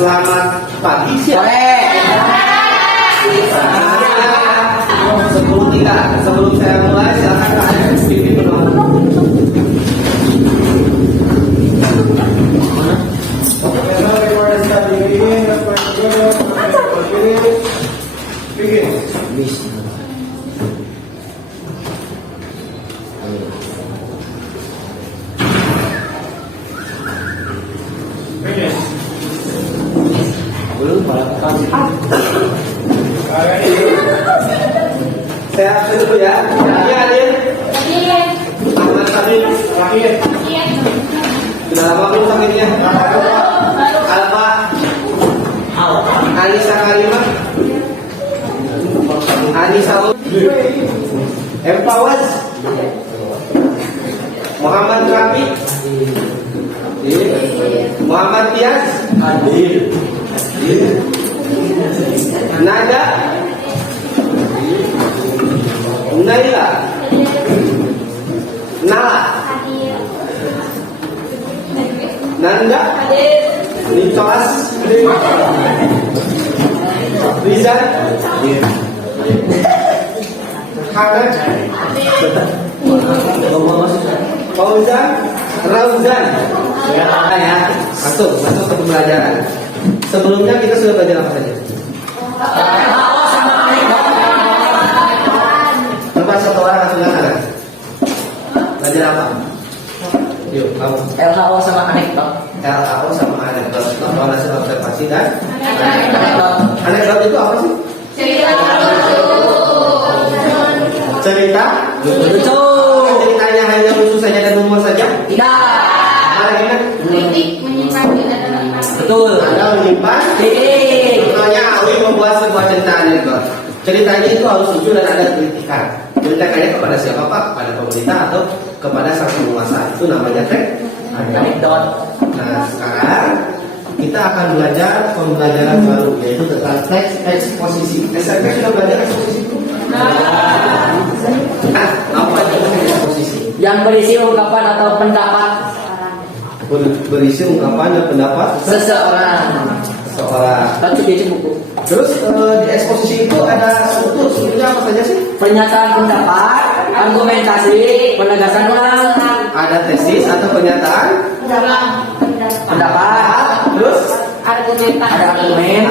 Selamat pagi, sore. Sebelum saya mulai, silakan Kak Alex pimpin doa. Sehat dulu ya. Lagi Adil. Ahmad Sabin. Sudah lama belum sakitnya? Alfa. Anissa Karimah. Anissa Empawaz. Muhammad Rafi. Muhammad Tias. Adil. Nada. Naila. Nala. Nanda. Nicholas. Rizal. Hanat. Fauzan. Rauzan. Ya, masuk ke pembelajaran. Sebelumnya kita sudah belajar apa saja? Coba satu orang langsung ada. Belajar apa? Yuk, kamu. LHO sama anekdot. LHO sama anekdot. Lalu hasil observasi dan anekdot itu apa sih? Cerita Lucu. Ceritanya hanya lucu saja dan umum saja? Tidak. Apa lagi? Betul. Anda menyimpan. Contohnya Awi membuat sebuah cerita anekdot. Ceritanya itu harus lucu dan ada kritikan. Kritikannya kepada siapa Pak? Kepada pemerintah atau kepada sang penguasa? Itu namanya Anekdot. Nah sekarang kita akan belajar pembelajaran baru, yaitu tentang teks eksposisi. SMP sudah belajar eksposisi itu? Apa itu eksposisi? Yang berisi ungkapan atau pendapat Berisi ungkapan dan pendapat seseorang. Baca di buku. Terus di eksposisi itu ada strukturnya apa saja sih? Pernyataan pendapat, argumentasi, penegasan ulang. Ada tesis atau pernyataan Pendapat. Terus Ada argumen.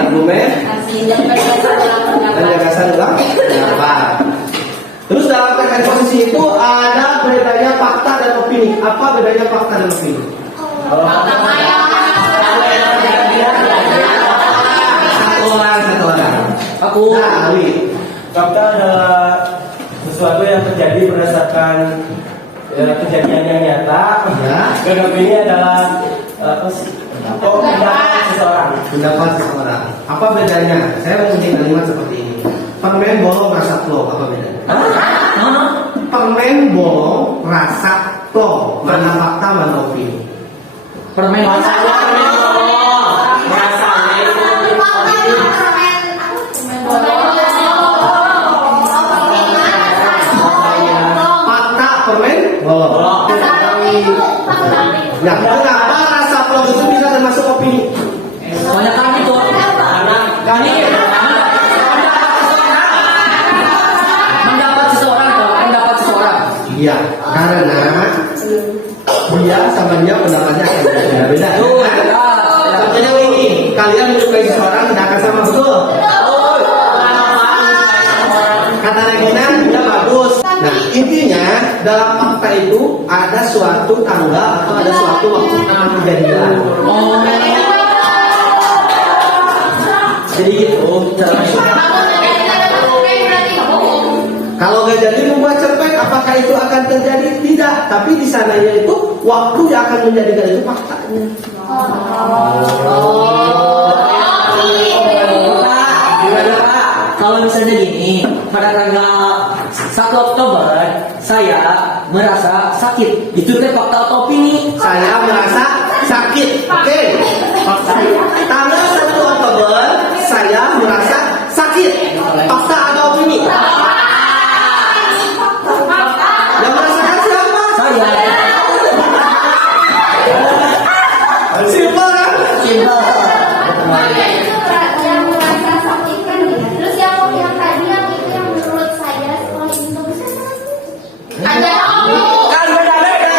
penjelasan ulang pendapat. Terus dalam teks eksposisi itu ada bedanya fakta dan opini. Apa bedanya fakta dan opini? Satu orang. Aku. Nah, Ali. Fakta adalah sesuatu yang terjadi berdasarkan kejadian yang nyata. Ya. Dan opini adalah pendapat seseorang. Pendapat seseorang. Apa bedanya? Saya mempunyai kalimat seperti ini. Permen bolong rasa plong. Apa bedanya? Permen bolong rasa plong. Mana fakta, mana opini? Permen rasanya Fakta permen bolong. Nah, kenapa rasa plong itu bisa termasuk opini? soalnya kan itu pendapat seseorang. Iya, karena dia sama dia pendapatnya akan berbeda. Contohnya ini, kalian menyukai seseorang tidak akan sama, betul? Kata Regina, dia bagus. Nah, intinya dalam fakta itu ada suatu tanggal atau ada suatu waktu kejadian. Jadi gitu. Kalau nggak jadi membuat cerpen, apakah itu akan terjadi? Tidak. Tapi di sananya itu waktu yang akan menjadikan itu faktanya. Gimana Pak? Kalau misalnya gini, pada tanggal 1 Oktober saya merasa sakit. Itu teh fakta atau opini? Saya merasa sakit. Oke. Tanggal 1 Oktober saya merasa sakit. Fakta atau opini? Yang merasakan siapa? Saya. Simpel kan? Simpel. Yang merasa sakit kan ya. Terus yang tadi yang itu yang menurut saya sekolah ini bagus ada Kan beda-beda.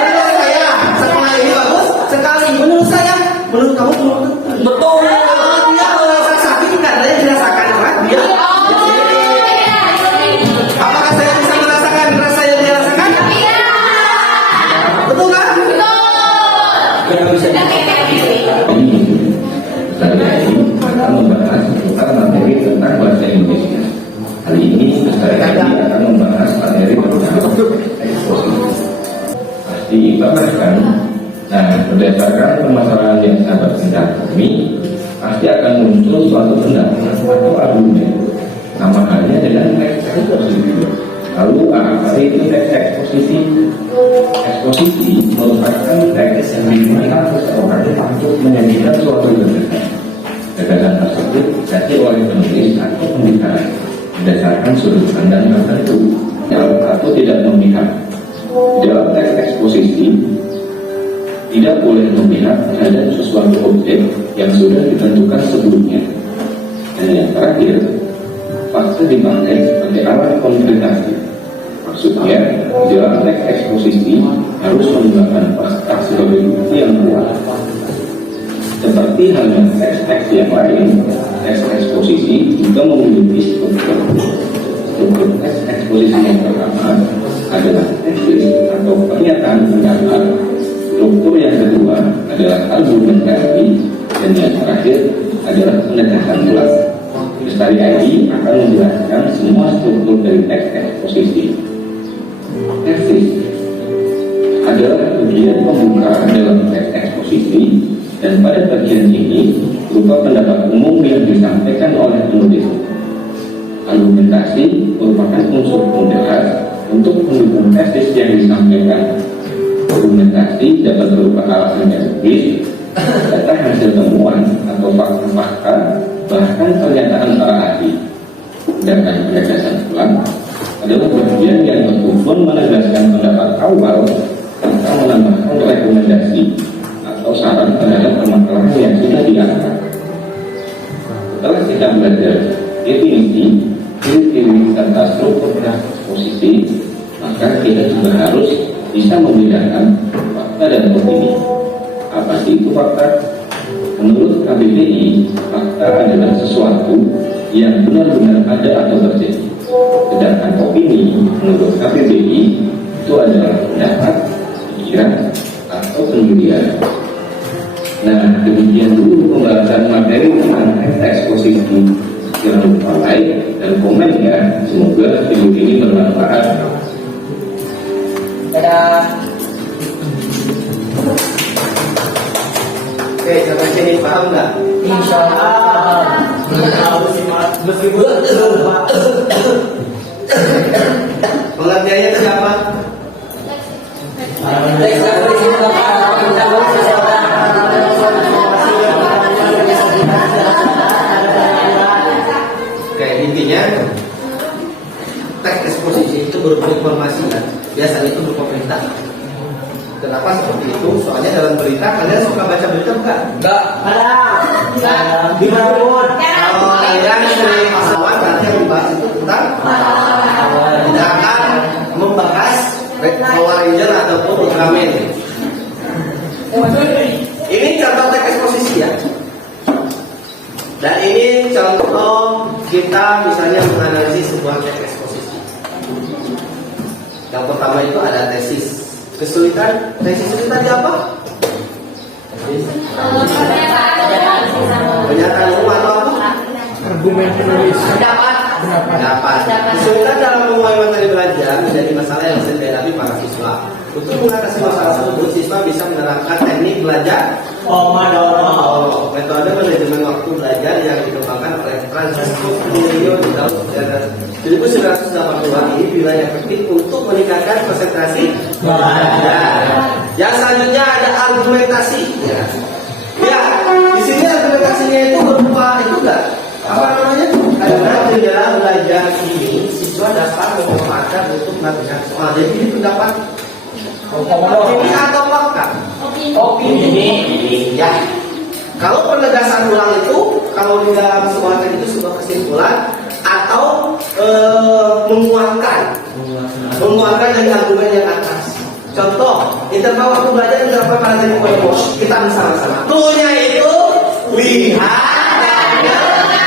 Menurut saya sekolah ini bagus sekali. Menurut saya, menurut kamu belum tentu. Betul. Kalau dia merasa sakit tidak ada yang dirasakan kan? Dia. Apakah saya bisa merasakan rasa yang dirasakan? Betul kan? Yang bisa Saya akan membahas tentang materi tentang bahasa Indonesia. Kali ini saya akan membahas materi tentang eksposisi. Pasti dipaparkan. Nah, berdasarkan permasalahan yang sahabat ini, pasti akan muncul suatu pendapat atau argumen. Sama halnya dengan teks eksposisi. Lalu apa itu teks eksposisi? Eksposisi merupakan teks yang digunakan seseorang untuk menyajikan suatu gagasan. Gagasan tersebut dicaci oleh penulis atau pembicara berdasarkan sudut pandang tertentu. Yang satu tidak memihak. Dalam teks eksposisi tidak boleh memihak terhadap sesuatu objek yang sudah ditentukan sebelumnya. Dan yang terakhir, fakta dipakai sebagai alat komunikasi. Maksudnya, dalam teks eksposisi harus menggunakan fakta sebagai bukti yang kuat. Seperti halnya teks-teks yang lain, teks eksposisi juga memiliki struktur. Struktur teks eksposisi yang pertama adalah tesis atau pernyataan pendapat. Struktur yang kedua adalah argumentasi, dan yang terakhir adalah penegasan ulang. Lestari ID akan menjelaskan semua struktur dari teks eksposisi. Tesis adalah bagian pembuka dalam teks eksposisi, dan pada bagian ini berupa pendapat umum yang disampaikan oleh penulis. Argumentasi merupakan unsur pembelas untuk mendukung tesis yang disampaikan. Argumentasi dapat berupa alasan yang logis, data hasil temuan atau fakta-fakta, bahkan pernyataan para ahli. Sedangkan penegasan ulang adalah bagian yang bertujuan menegaskan pendapat awal serta menambahkan rekomendasi atau saran terhadap permasalahan yang sudah diangkat. Setelah kita belajar definisi, ciri-ciri serta struktur eksposisi, maka kita juga harus bisa membedakan fakta dan opini. Apa sih itu fakta? Menurut KBBI, fakta adalah sesuatu yang benar-benar ada atau terjadi. Sedangkan opini menurut KBBI itu adalah pendapat, pikiran, atau pendirian. Nah, demikian dulu pembahasan materi tentang eksposisi. Jangan lupa like dan komen ya. Semoga video ini bermanfaat. Dadah. Oke, sampai sini paham nggak? Insya Allah. Meskipun Pengertiannya itu apa? teks eksposisi Oke, intinya teks eksposisi itu berupa informasi kan. Biasanya itu berupa berita. Kenapa seperti itu? Soalnya dalam berita kalian suka baca berita bukan? enggak ada. Di mana? Kalau kalian sering pesawat nanti yang membahas itu tentang tidak akan membahas Power Ranger ataupun Ultraman. Ini contoh teks eksposisi ya. Dan ini contoh kita misalnya menganalisis sebuah teks eksposisi. Yang pertama itu ada tesis. Kesulitan tesis itu tadi apa? Pernyataan umum atau apa? Argumen penulis. Pendapat Dapat. Kesulitan dalam memulai materi belajar menjadi masalah yang sering dihadapi para siswa. Untuk mengatasi masalah tersebut, siswa bisa menerapkan teknik belajar Pomodoro. metode manajemen waktu belajar yang dikembangkan oleh Francisco Murillo di tahun 1982 ini dinilai efektif untuk meningkatkan konsentrasi belajar. Yang selanjutnya ada argumentasi. Ya, di sini argumentasinya itu berupa itu enggak? Apa namanya? Karena di dalam belajar ini siswa dapat memanfaatkan untuk melakukan soal. Jadi ini pendapat opini atau fakta? Opini. Ya. Kalau penegasan ulang itu, kalau di dalam sebuah teks itu sebuah kesimpulan atau menguatkan dari argumen yang atas. Contoh, interval waktu belajar berapa pada tadi poin. Kita bersama-sama. Tuhnya itu lihat dan dengar.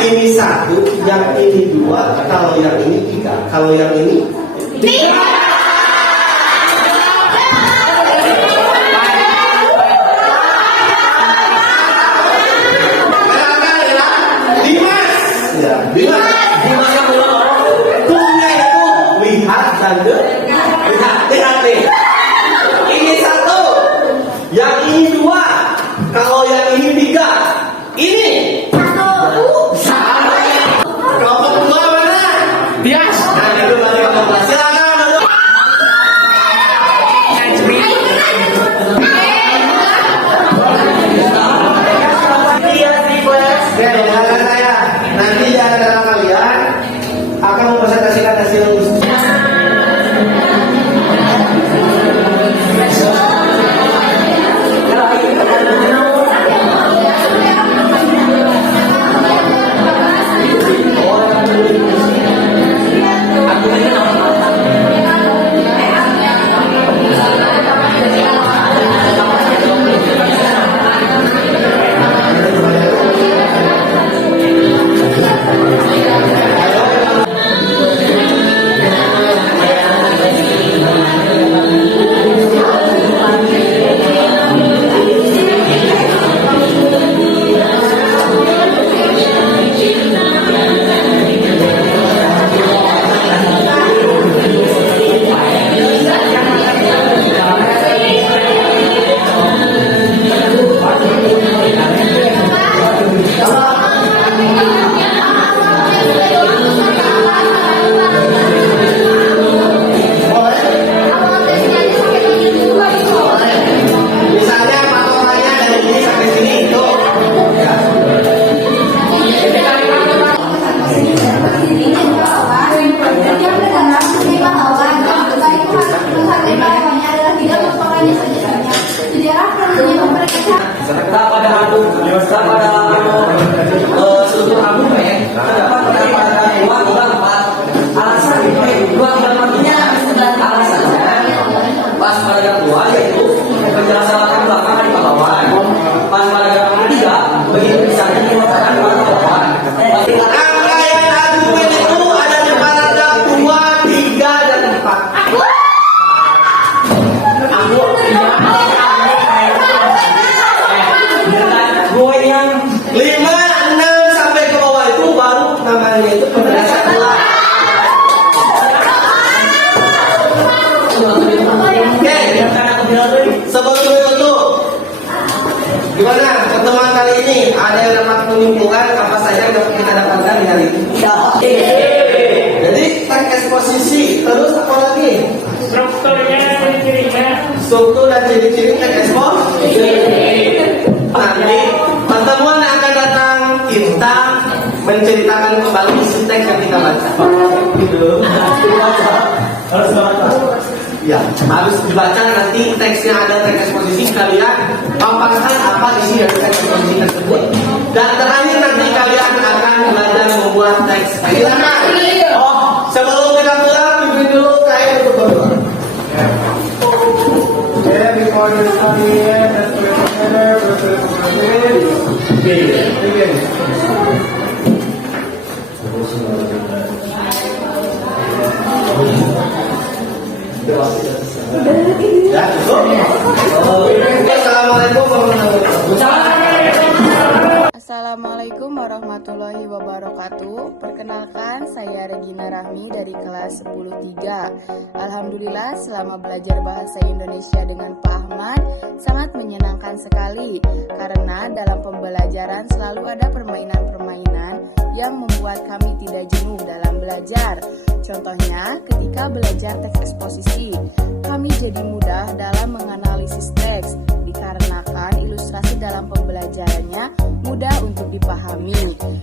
Ini satu, yang ini dua, kalau yang ini tiga, kalau yang ini tiga. Dimas yang ulang. Tuhnya itu lihat dan dengar. Lihat. Ini satu, yang ini dua, kalau yang ini tiga, ini sama. Kelompok dua mana? Bias. Nah, itu balik kelompok. Silakan duduk. Oke, dengarkan saya. Nanti di antara kalian akan mempresentasikan hasil ujian. Misalnya patokannya dari ini sampai sini itu. pada struktur argumen terdapat pada 2, 3, 4 alasan. 2, 3, 4-nya alasannya pas paragraf 2 yaitu penjelasan latar belakang di pahlawan. Pas paragraf 3 begitu misalnya dikatakan pahlawan. Rangkaian argumen itu ada di paragraf 2, 3, dan 4. Gue yang 5, 6 sampai ke bawah itu baru namanya itu penjelasan ulang. Oke, sebelum itu gimana pertemuan kali ini? Ada yang dapat menyimpulkan apa saja yang dapat kita dapatkan di hari ini? Jadi teks eksposisi terus apa lagi? Struktur dan ciri-ciri teks eksposisi. Nanti pertemuan yang akan datang kita menceritakan kembali isi teks yang kita baca. Harus baca. Ya, harus dibaca nanti teksnya ada teks eksposisi, kalian paparkan apa isi dari teks eksposisi tersebut. Dan terakhir nanti kalian akan belajar membuat teks. Silakan. Oh, sebelum kita pulang, pimpin dulu saya untuk berdoa. Before you study it, let's do it together. Begin. Ya, cukup. Assalamualaikum warahmatullahi wabarakatuh. Assalamualaikum warahmatullahi wabarakatuh. Perkenalkan, saya Regina Rahmi dari kelas 10-3. Alhamdulillah selama belajar bahasa Indonesia dengan Pak Ahmad sangat menyenangkan sekali karena dalam pembelajaran selalu ada permainan-permainan yang membuat kami tidak jenuh dalam belajar. Contohnya ketika belajar teks eksposisi, kami jadi mudah dalam menganalisis teks dikarenakan ilustrasi dalam pembelajarannya mudah untuk dipahami.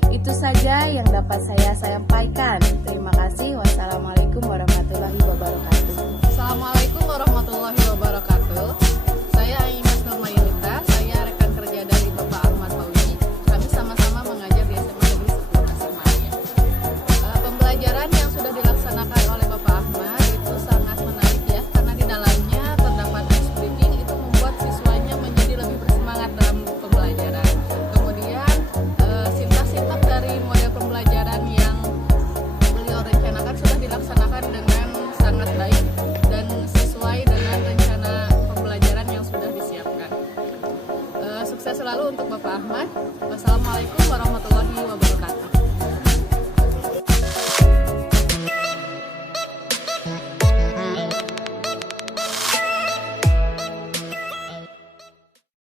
Itu saja yang dapat saya sampaikan. Terima kasih. Wassalamualaikum warahmatullahi wabarakatuh. Assalamualaikum warahmatullahi wabarakatuh. Saya Aimas Nurmayunita, saya rekan kerja dari Bapak Ahmad Fauzi. Kami sama-sama mengajar di SMA Negeri 10 Tasikmalaya. Pembelajaran yang sudah dilaksanakan oleh Bapak Ahmad itu sangat menarik ya, karena di dalamnya terdapat ice breaking, itu membuat siswanya menjadi lebih bersemangat dalam pembelajaran. Kemudian sintak-sintak dari model pembelajaran yang beliau rencanakan sudah dilaksanakan dengan sangat baik dan sesuai dengan rencana pembelajaran yang sudah disiapkan. Sukses selalu untuk Bapak Ahmad. Wassalamualaikum warahmatullahi wabarakatuh.